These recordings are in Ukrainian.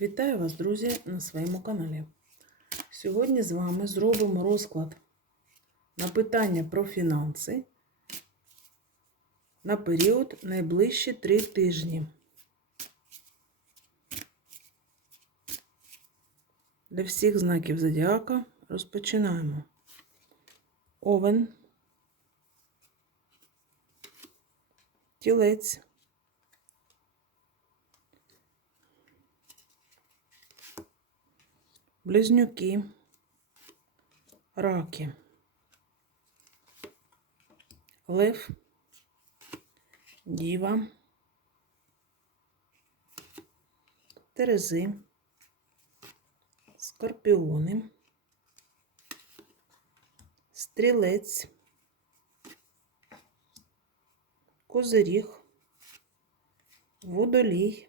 Вітаю вас, друзі, на своєму каналі. Сьогодні з вами зробимо розклад на питання про фінанси на період найближчі три тижні. Для всіх знаків зодіака розпочинаємо. Овен, тілець. Близнюки, раки, лев, діва, терези, скорпіони, стрілець, козиріг, водолій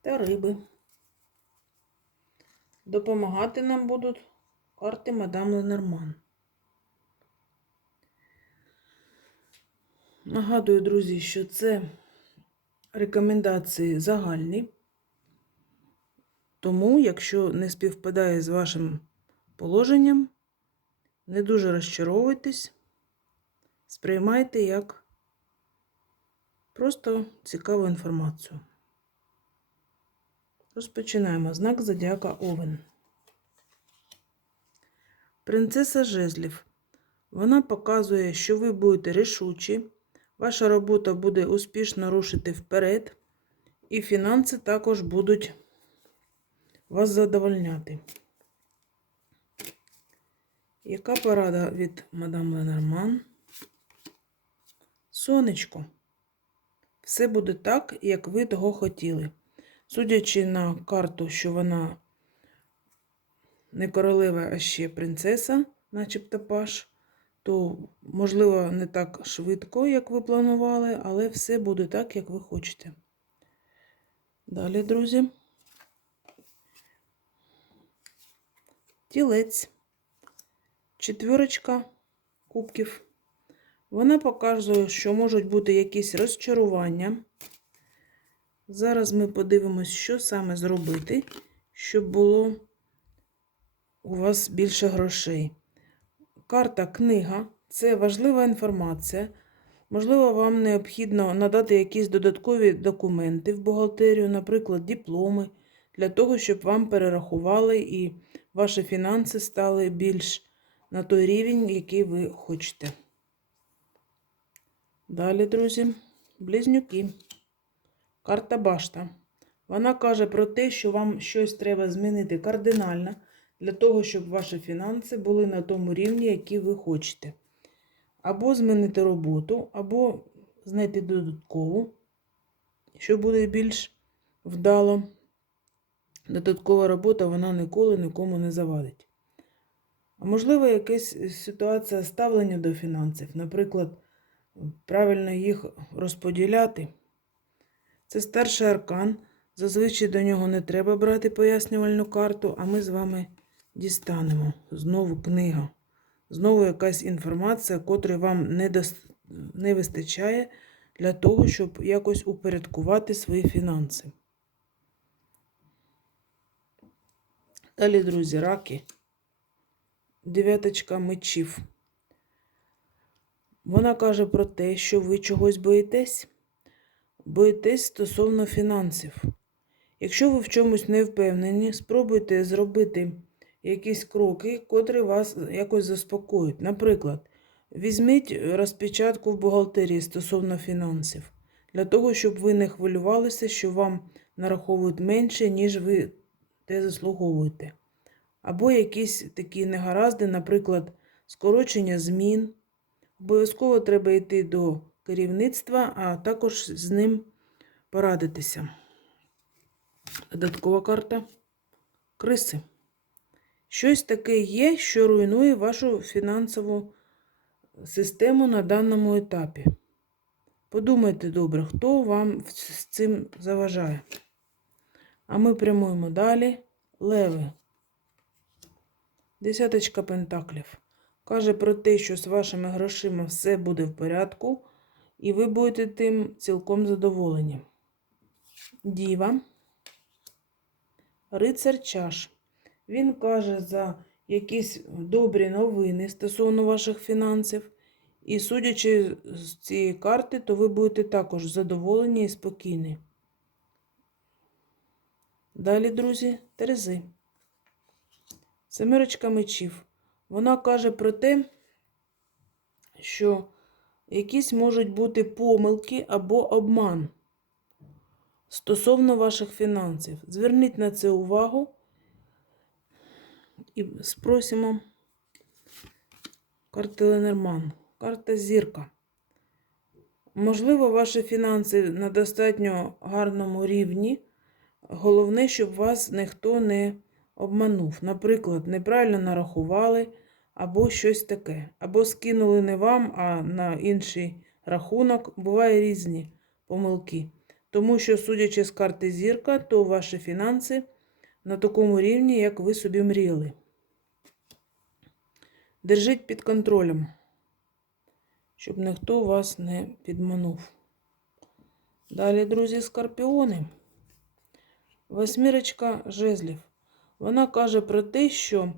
та риби. Допомагати нам будуть карти мадам Ленорман. Нагадую, друзі, що це рекомендації загальні. Тому, якщо не співпадає з вашим положенням, не дуже розчаровуйтесь, сприймайте як просто цікаву інформацію. Розпочинаємо. Знак Зодіака Овен. Принцеса Жезлів. Вона показує, що ви будете рішучі, ваша робота буде успішно рушити вперед, і фінанси також будуть вас задовольняти. Яка порада від мадам Ленорман? Сонечко. Все буде так, як ви того хотіли. Судячи на карту, що вона не королева, а ще принцеса, начебто паш, то, можливо, не так швидко, як ви планували, але все буде так, як ви хочете. Далі, друзі. Тілець. Четвірочка кубків. Вона показує, що можуть бути якісь розчарування. Зараз ми подивимось, що саме зробити, щоб було у вас більше грошей. Карта книга це важлива інформація. Можливо, вам необхідно надати якісь додаткові документи в бухгалтерію, наприклад, дипломи, для того, щоб вам перерахували і ваші фінанси стали більш на той рівень, який ви хочете. Далі, друзі, близнюки. Карта башта. Вона каже про те, що вам щось треба змінити кардинально для того, щоб ваші фінанси були на тому рівні, який ви хочете. Або змінити роботу, або знайти додаткову, що буде більш вдало. Додаткова робота вона ніколи нікому не завадить. А можливо, якась ситуація ставлення до фінансів, наприклад, правильно їх розподіляти. Це старший аркан. Зазвичай до нього не треба брати пояснювальну карту, а ми з вами дістанемо. Знову книга. Знову якась інформація, котрої вам не, дос... не вистачає для того, щоб якось упорядкувати свої фінанси. Далі, друзі, раки. Дев'яточка мечів. Вона каже про те, що ви чогось боїтесь боїтесь стосовно фінансів. Якщо ви в чомусь не впевнені, спробуйте зробити якісь кроки, котрі вас якось заспокоюють. Наприклад, візьміть розпечатку в бухгалтерії стосовно фінансів, для того, щоб ви не хвилювалися, що вам нараховують менше, ніж ви те заслуговуєте. Або якісь такі негаразди, наприклад, скорочення змін. Обов'язково треба йти до керівництва, а також з ним порадитися. Додаткова карта криси. Щось таке є, що руйнує вашу фінансову систему на даному етапі. Подумайте добре, хто вам з цим заважає. А ми прямуємо далі. Леви. Десяточка пентаклів. Каже про те, що з вашими грошима все буде в порядку, і ви будете тим цілком задоволені. Діва. рицар чаш. Він каже за якісь добрі новини стосовно ваших фінансів. І судячи з цієї карти, то ви будете також задоволені і спокійні. Далі, друзі, Терези. Семирочка мечів. Вона каже про те, що якісь можуть бути помилки або обман стосовно ваших фінансів. Зверніть на це увагу і спросимо карти Ленорман. Карта зірка. Можливо, ваші фінанси на достатньо гарному рівні. Головне, щоб вас ніхто не обманув. Наприклад, неправильно нарахували, або щось таке. Або скинули не вам, а на інший рахунок. Буває різні помилки. Тому що, судячи з карти зірка, то ваші фінанси на такому рівні, як ви собі мріяли. Держіть під контролем, щоб ніхто вас не підманув. Далі, друзі, скорпіони. Восьмірочка жезлів. Вона каже про те, що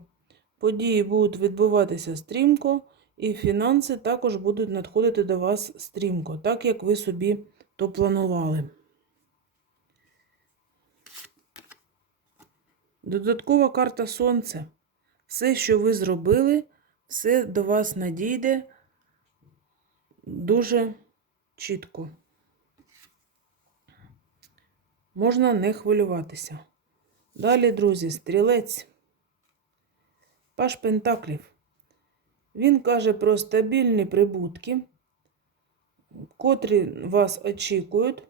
події будуть відбуватися стрімко, і фінанси також будуть надходити до вас стрімко, так як ви собі то планували. Додаткова карта Сонце. Все, що ви зробили, все до вас надійде дуже чітко. Можна не хвилюватися. Далі, друзі, стрілець. Паш Пентаклів. Він каже про стабільні прибутки, котрі вас очікують.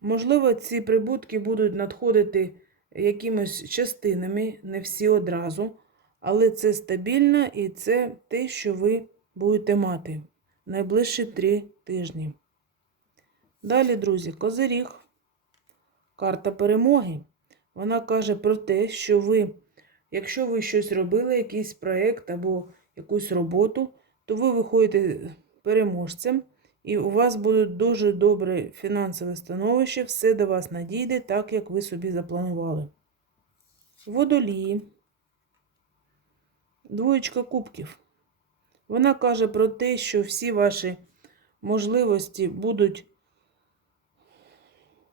Можливо, ці прибутки будуть надходити якимось частинами, не всі одразу, але це стабільно і це те, що ви будете мати найближчі три тижні. Далі, друзі, козиріг. Карта перемоги. Вона каже про те, що ви, якщо ви щось робили, якийсь проєкт або якусь роботу, то ви виходите переможцем, і у вас буде дуже добре фінансове становище, все до вас надійде, так як ви собі запланували. Водолії. Двоєчка кубків. Вона каже про те, що всі ваші можливості будуть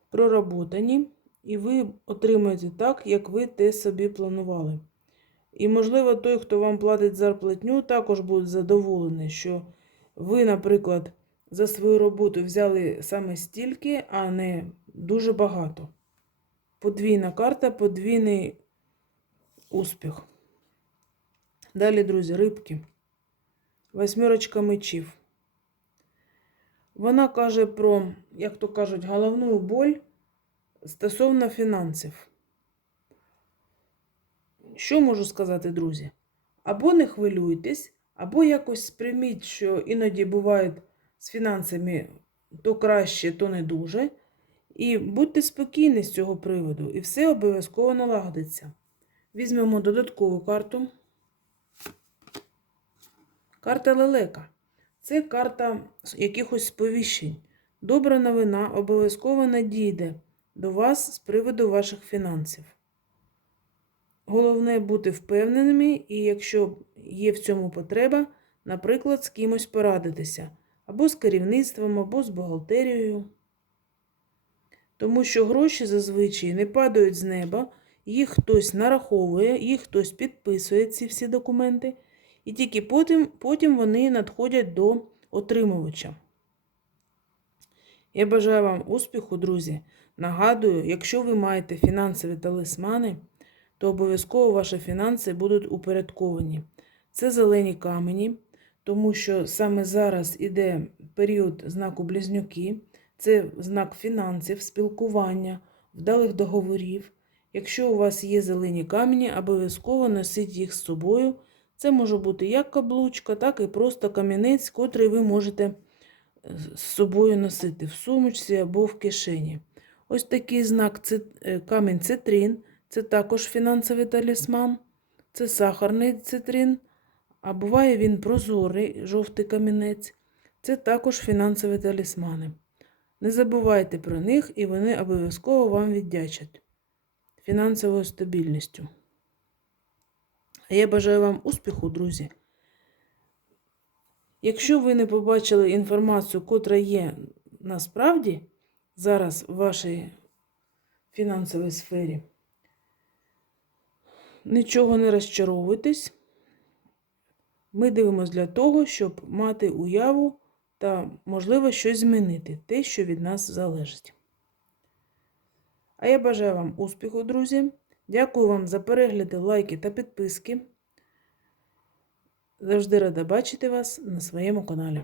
проработані, і ви отримаєте так, як ви те собі планували. І, можливо, той, хто вам платить зарплатню, також буде задоволений, що ви, наприклад, за свою роботу взяли саме стільки, а не дуже багато. Подвійна карта, подвійний успіх. Далі, друзі, рибки. Восьмірочка мечів. Вона каже про, як то кажуть, головну боль стосовно фінансів. Що можу сказати, друзі? Або не хвилюйтесь, або якось сприйміть, що іноді буває з фінансами то краще, то не дуже. І будьте спокійні з цього приводу, і все обов'язково налагодиться. Візьмемо додаткову карту. Карта лелека. Це карта якихось сповіщень. Добра новина обов'язково надійде до вас з приводу ваших фінансів. Головне бути впевненими, і якщо є в цьому потреба, наприклад, з кимось порадитися, або з керівництвом, або з бухгалтерією. Тому що гроші зазвичай не падають з неба, їх хтось нараховує, їх хтось підписує ці всі документи, і тільки потім, потім вони надходять до отримувача. Я бажаю вам успіху, друзі. Нагадую, якщо ви маєте фінансові талисмани, то обов'язково ваші фінанси будуть упорядковані. Це зелені камені, тому що саме зараз іде період знаку близнюки, це знак фінансів, спілкування, вдалих договорів. Якщо у вас є зелені камені, обов'язково носіть їх з собою. Це може бути як каблучка, так і просто камінець, котрий ви можете з собою носити в сумочці або в кишені. Ось такий знак камінь цитрин. Це також фінансовий талісман, це сахарний цитрин, а буває він прозорий, жовтий камінець. Це також фінансові талісмани. Не забувайте про них, і вони обов'язково вам віддячать. фінансовою стабільністю. А я бажаю вам успіху, друзі. Якщо ви не побачили інформацію, котра є насправді зараз в вашій фінансовій сфері, нічого не розчаровуйтесь. Ми дивимося для того, щоб мати уяву та, можливо, щось змінити, те, що від нас залежить. А я бажаю вам успіху, друзі. Дякую вам за перегляди, лайки та підписки. Завжди рада бачити вас на своєму каналі.